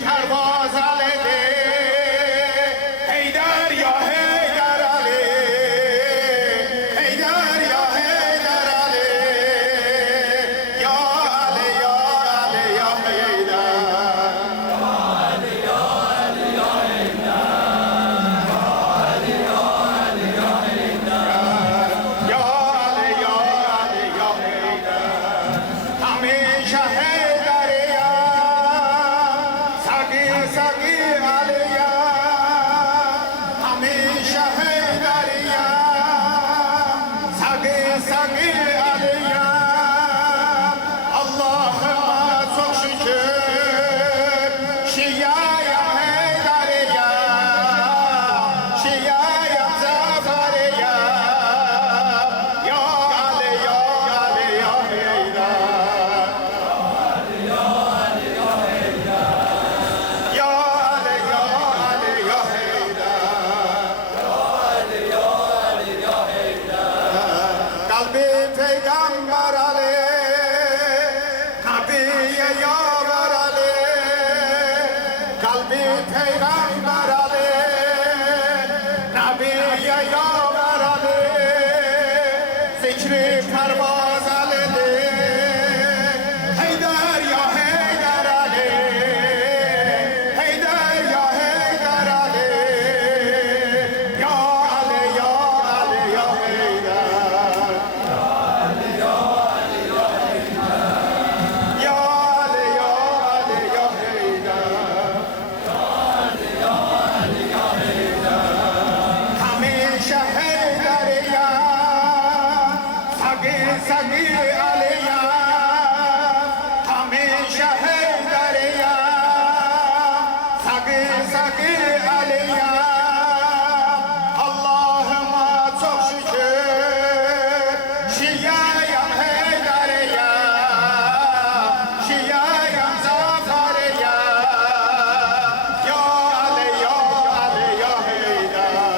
pervaz aledi. Heydar ya Heydar Ali, Heydar ya Heydar Ali, ya Ali ya Ali ya Heydar, ya Ali ya Ali ya Heydar, ya Ali ya Ali ya Heydar, ya Ali ya Ali ya Heydar. Hamisha Heydar ya, Sagi Sagi Ali ya, Hamisha Heydar ya, Sagi Sagi Ali ya. Allah'ıma çok şükür, Şia'ya Heydar ya, Şia'ya Zafer ya, ya Ali ya Ali ya Heydar, ya Ali ya Ali ya Heydar. Kalbi peygamber Ali, Nabiye yaver Ali, kalbi peygamber Ali, Nabiye yaver Ali, zikri pervaz Ali'dir. Heydar ya Heydar Ali, Heydar ya Heydar Ali, ya Ali ya Ali ya Heydar, ya Ali ya Ali ya Heydar, ya Ali ya Ali ya Heydar. Hamisha Heydar ya, Sagi Sagi Ali ya, Hamisha Heydar ya, Sagi Sagi Ali ya. Allah'ıma çok şükür, Şia'ya Heydar ya, Şia'ya Zafer ya, ya Ali ya Ali ya Heydar, ya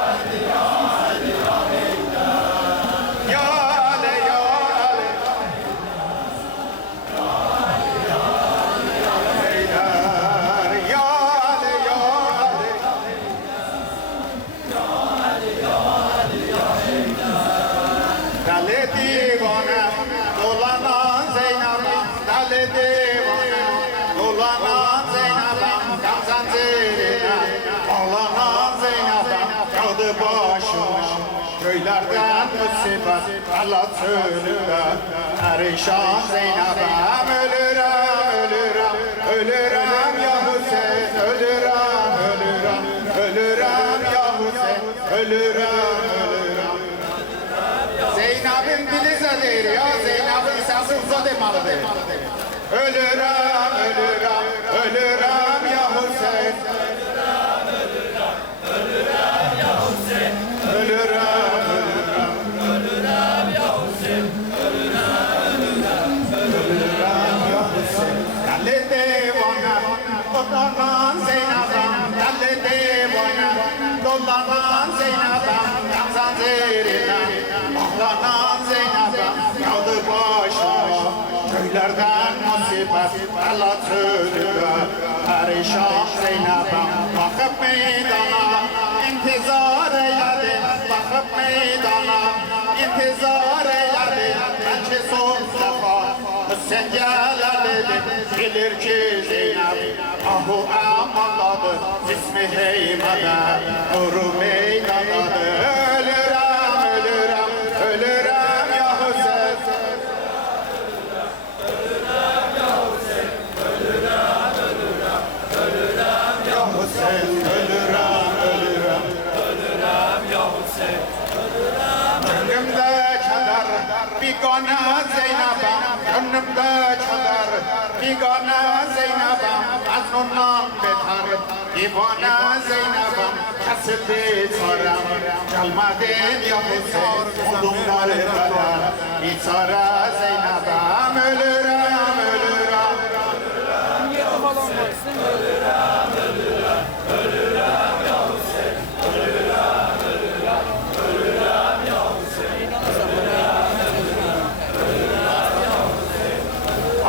Ali ya Ali ya Heydar, ya Ali ya Ali Heydar, ya Ali ya Ali. Dale divane dolanan Zeynep'im, dale divane dolanan Zeynep'im, kan zincirine bağlanan Zeynep'im, kaldı başıma köylerden musibet, Allah sönüden perişan Zeynep'im. Ölürüm ölürüm ölürüm ya Hüseyin, ölürüm ölürüm ölürüm ya Hüseyin, ölürüm ölürüm. Zeynep'in dili zedir ya, Zeynep'in sesi uza demalıdır. Ölürüm ölürüm ölürüm ya Hüseyin, ölürüm ya Hüseyin, ölürüm ölürüm ölürüm ya Hüseyin, ölürüm ya Hüseyin. Deli divane dolanan Zeynep'im, deli divane dolanan Zeynep'im, kan zincirine bağlanan Zeynep'im, kaldı başıma köylerden musibet, Allah sönüden perişan Zeynep'im. Bakıp meydana intizar eyledi, bakıp meydana intizar eyledi, belki son defa Hüseyin geleledi. Bilir ki Zeynep ahu amalladı, cismi heymede nuru meydanadı. Ölürüm ölürüm ölürüm ya Hüseyin, ya Hüseyin, ölürüm ölürüm ya Hüseyin. Gönlümde keder bigane Zeynep'im, gönlümde keder bigane Zeynep'im, Mecnun'dan beter divane Zeynep'im. Kesildi çarem gelmedin ya Hüseyin, oldum darbeler bir çare Zeynep'im. Ölürüm ölürüm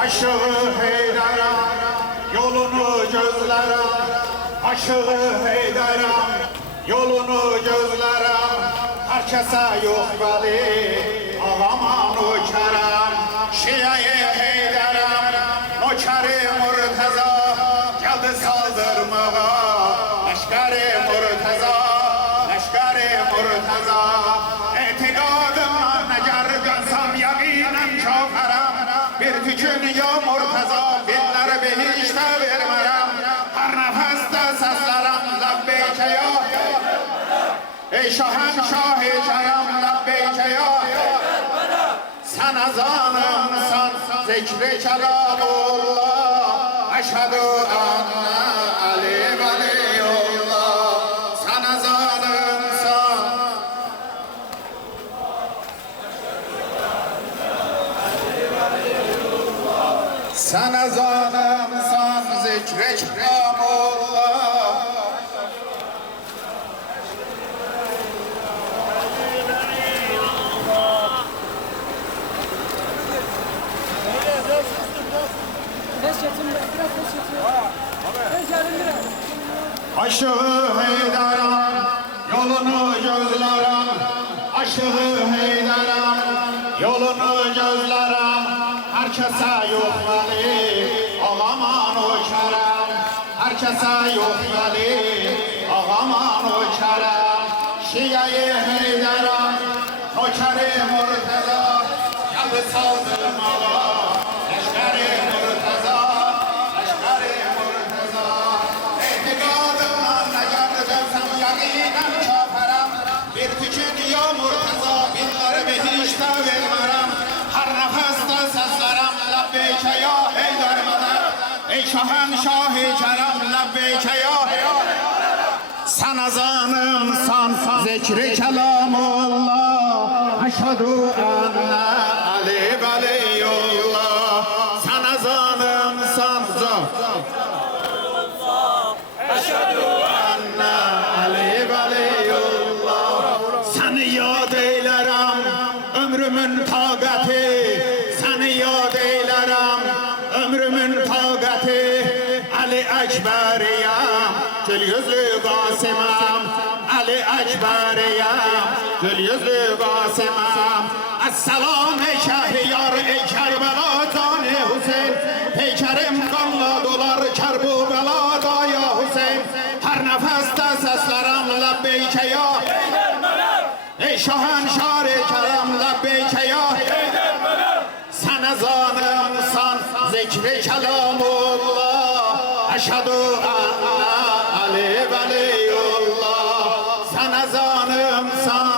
Aşığı Heydar'a yolu Aşığı heydaram, yolunu gözlerim, herkese yok veli, ağaman uçaram. Şiye heydaram, noçarı Murtaza, geldi saldırmağa. Leşkeri Murtaza, leşkeri Murtaza. Etikadımla necer gönsem yakinen şoförüm. Bir tükün ya Murtaza, binler behişte vermerem. Her nefeste seslerim lebbeyke ya. Ey şahenşah-ı kerem lebbeyke ya. Sen azanımsan zikri kelamullah. Eşhedü enne Ali veliyullah. Sen azanımsan sen azanımsan zikri kelamullah. Aşığı heydaram, yolunu gözlerim. Aşığı heydaram, yolunu gözlerim. Herkese yok veli, ağaman uçarım. Herkese yok veli, ağaman uçarım. Şiye-i heydaram, noçarı Murtaza, geldi saldırmağa. Leşkeri Murtaza, leşkeri Murtaza. Etikadımla necer görsem yakinen şoförüm. Bir tükün ya Murtaza, binleri behişte vermerem. Her nefeste seslerim lebbeyke ya heydarmalar. Ey şahenşah-ı kerem lebbeyke ya. Sen azanımsan zikri kelamullah. Eşhedü enne Ali veliyullah. Sen azanımsan eşhedü enne Ali veliyullah. Seni yad eylerim ömrümün taqəti. Seni yad eylerim ömrümün taqəti. Ali Ekberiyem, gül yüzlü Qasımam. Ali Ekberiyem, gül yüzlü Qasımam. Esselam ey şehriyar, ey Kerbela canı Hüseyin. Peykerim kanla dolar Kerbela'da ya Hüseyin. Her nefeste seslerim lebbeyke ya. Ey şahenşah-ı kerem lebbeyke ya. Sen ezanımsan zikri kelamullah. Eşhedü enne Ali veliyullah. Sen ezanımsan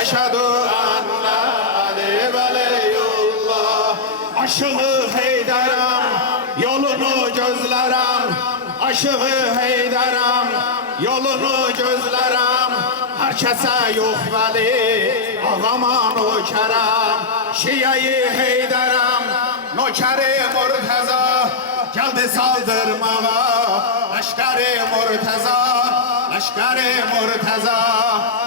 eşhedü enne Ali veliyullah. Aşığı heydaram, yolunu gözlerim. Aşığı heydaram, yolunu gözlerim. Herkese yok veli, ağaman uçarım. Şiye-i heydaram, noçarı Murtaza, geldi saldırmağa. Leşkeri Murtaza, leşkeri Murtaza.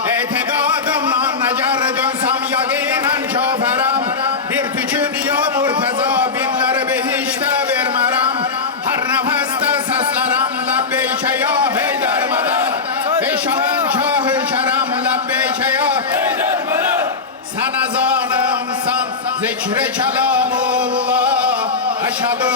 Etikadımla necer dönsem yakinen şoförüm. Bir tükün ya Murtaza, binleri behişte vermerem. Her nefeste seslerim lebbeyke ya heydarmalar. Ey şahenşah-ı kerem lebbeyke ya. Sen ezanımsan zikri kelamullah. Eşhedü